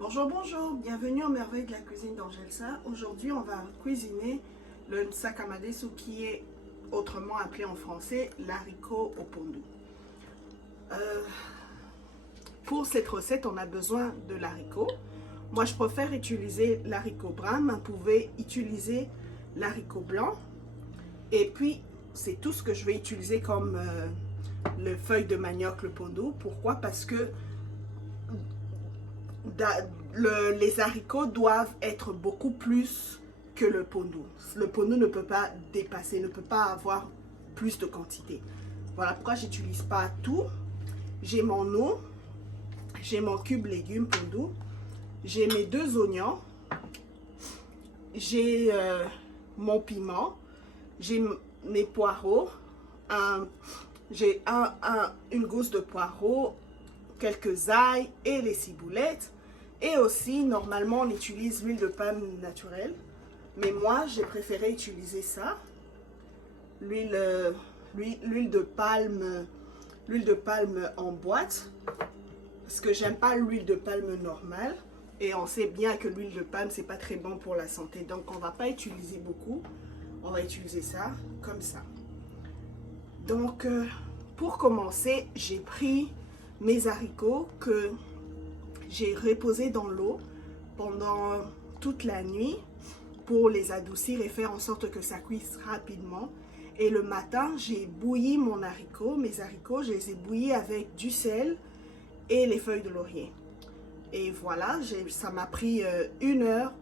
Bonjour, bonjour, bienvenue aux merveilles de la cuisine d'Angelsa. Aujourd'hui, on va cuisiner le nsakamadesu qui est autrement appelé en français l'haricot au pondu. Pour cette recette, on a besoin de l'haricot. Moi, je préfère utiliser l'haricot brun, mais vous pouvez utiliser l'haricot blanc. Et puis, c'est tout ce que je vais utiliser comme le feuille de manioc, le pondu. Pourquoi? Parce que les haricots doivent être beaucoup plus que le pondu. Le pondu ne peut pas dépasser, ne peut pas avoir plus de quantité. Voilà pourquoi j'utilise pas tout. J'ai mon eau, j'ai mon cube légumes pondu, j'ai mes 2 oignons, j'ai mon piment, j'ai mes poireaux, j'ai une gousse de poireaux, quelques ail et les ciboulettes. Et aussi, normalement, on utilise l'huile de palme naturelle. Mais moi, j'ai préféré utiliser ça. L'huile de palme en boîte. Parce que j'aime pas l'huile de palme normale. Et on sait bien que l'huile de palme, c'est pas très bon pour la santé. Donc, on va pas utiliser beaucoup. On va utiliser ça comme ça. Donc, pour commencer, j'ai pris mes haricots que j'ai reposés dans l'eau pendant toute la nuit pour les adoucir et faire en sorte que ça cuise rapidement. Et le matin, j'ai bouilli mes haricots, je les ai bouillis avec du sel et les feuilles de laurier. Et voilà, ça m'a pris 1 heure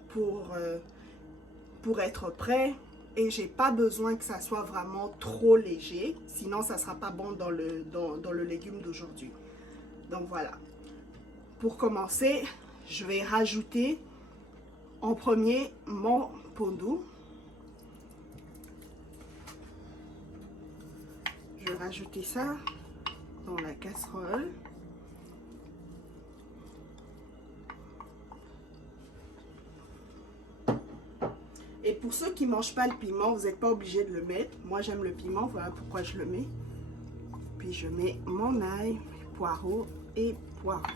pour être prêt. Et j'ai pas besoin que ça soit vraiment trop léger, sinon ça sera pas bon dans le légume d'aujourd'hui. Donc voilà. Pour commencer, je vais rajouter en premier mon pondu. Je vais rajouter ça dans la casserole. Et pour ceux qui ne mangent pas le piment, vous n'êtes pas obligé de le mettre. Moi, j'aime le piment, voilà pourquoi je le mets. Puis je mets mon ail, poireau et poivron.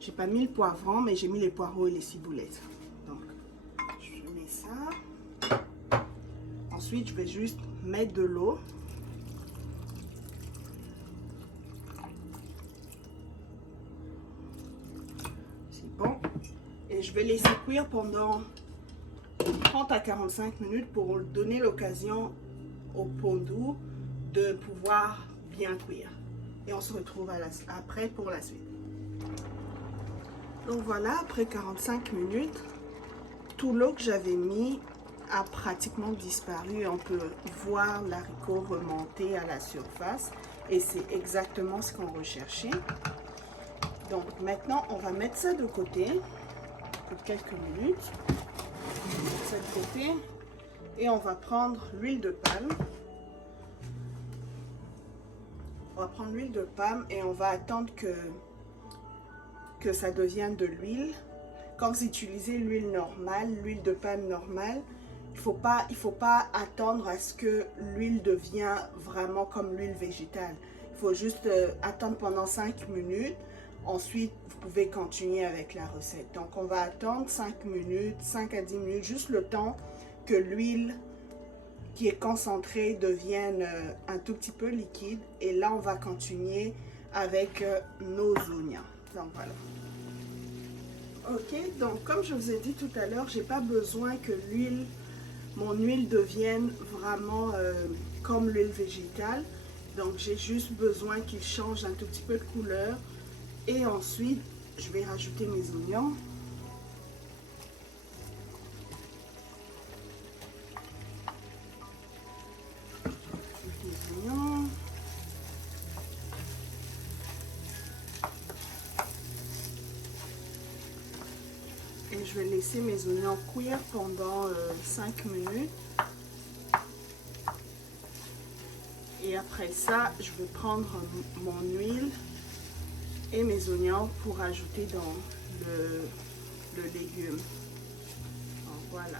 J'ai pas mis le poivron, mais j'ai mis les poireaux et les ciboulettes. Donc, je mets ça. Ensuite, je vais juste mettre de l'eau. C'est bon. Et je vais laisser cuire pendant 30 à 45 minutes pour donner l'occasion au pondu de pouvoir bien cuire. Et on se retrouve après pour la suite. Donc voilà, après 45 minutes, tout l'eau que j'avais mis a pratiquement disparu. On peut voir l'haricot remonter à la surface et c'est exactement ce qu'on recherchait. Donc maintenant, on va mettre ça de côté pour quelques minutes. Ça de côté et on va prendre l'huile de palme. On va prendre l'huile de palme et on va attendre que ça devienne de l'huile. Quand vous utilisez l'huile normale, l'huile de palme normale, il faut pas attendre à ce que l'huile devienne vraiment comme l'huile végétale. Il faut juste attendre pendant 5 minutes. Ensuite, vous pouvez continuer avec la recette. Donc, on va attendre 5 minutes, 5 à 10 minutes, juste le temps que l'huile qui est concentrée devienne un tout petit peu liquide. Et là, on va continuer avec nos oignons. Donc voilà. Ok, donc comme je vous ai dit tout à l'heure, j'ai pas besoin que mon huile devienne vraiment comme l'huile végétale. Donc j'ai juste besoin qu'il change un tout petit peu de couleur. Et ensuite, je vais rajouter mes oignons. Et je vais laisser mes oignons cuire pendant 5 minutes. Et après ça, je vais prendre mon huile et mes oignons pour ajouter dans le légume. Donc voilà.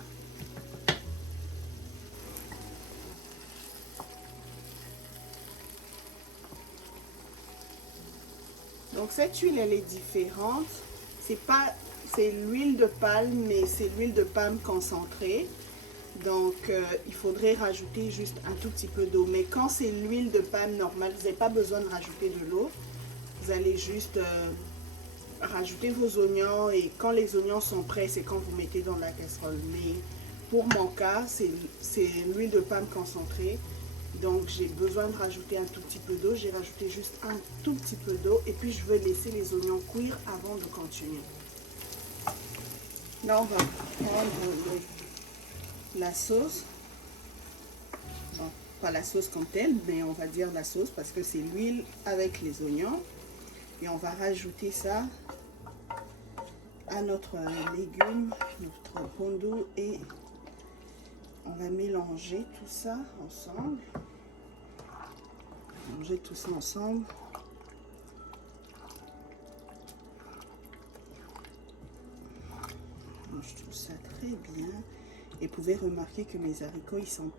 Donc cette huile, elle est différente. C'est l'huile de palme, mais c'est l'huile de palme concentrée. Donc il faudrait rajouter juste un tout petit peu d'eau. Mais quand c'est l'huile de palme normale, vous n'avez pas besoin de rajouter de l'eau. Vous allez juste rajouter vos oignons et quand les oignons sont prêts, c'est quand vous mettez dans la casserole. Mais pour mon cas, c'est l'huile de palme concentrée. Donc j'ai besoin de rajouter un tout petit peu d'eau. J'ai rajouté juste un tout petit peu d'eau et puis je vais laisser les oignons cuire avant de continuer. Là on va prendre la sauce. Bon, pas la sauce comme telle, mais on va dire la sauce parce que c'est l'huile avec les oignons. Et on va rajouter ça à notre légume, notre pondu, et on va mélanger tout ça ensemble. Mélanger tout ça ensemble. On mange tout ça très bien. Et vous pouvez remarquer que mes haricots, ils sont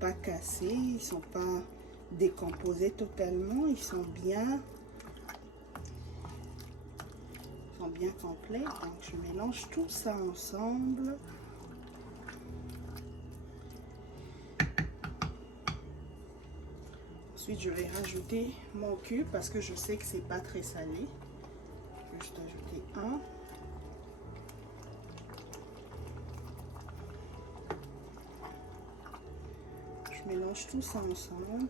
pas cassés, ils sont pas décomposés totalement, ils sont bien complets. Donc je mélange tout ça ensemble. Ensuite je vais rajouter mon cube parce que je sais que c'est pas très salé. Je vais juste ajouter un. Je mélange tout ça ensemble.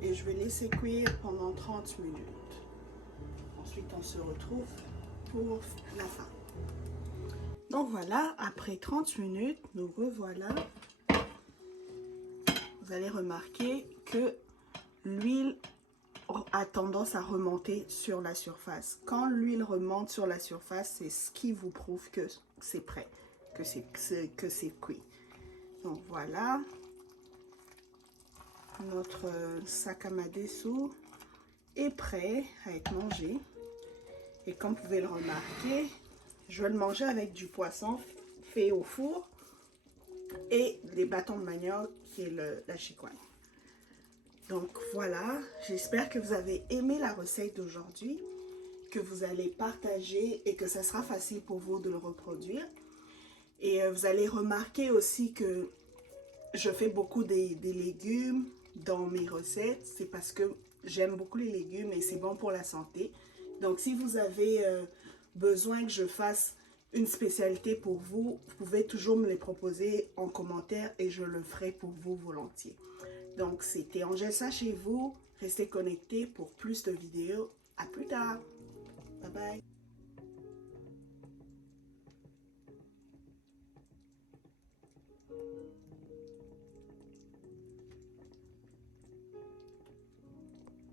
Et je vais laisser cuire pendant 30 minutes. Ensuite, on se retrouve pour la fin. Donc voilà, après 30 minutes, nous revoilà. Vous allez remarquer que l'huile a tendance à remonter sur la surface. Quand l'huile remonte sur la surface, c'est ce qui vous prouve que c'est prêt, que c'est cuit. Donc voilà. Notre sakamadesu est prêt à être mangé. Et comme vous pouvez le remarquer, je vais le manger avec du poisson fait au four et des bâtons de manioc qui est la chicoine. Donc voilà, j'espère que vous avez aimé la recette d'aujourd'hui, que vous allez partager et que ça sera facile pour vous de le reproduire. Et vous allez remarquer aussi que je fais beaucoup des légumes dans mes recettes. C'est parce que j'aime beaucoup les légumes et c'est bon pour la santé. Donc si vous avez besoin que je fasse une spécialité pour vous, vous pouvez toujours me les proposer en commentaire et je le ferai pour vous volontiers. Donc c'était Angessa chez vous. Restez connectés pour plus de vidéos. À plus tard. Bye bye.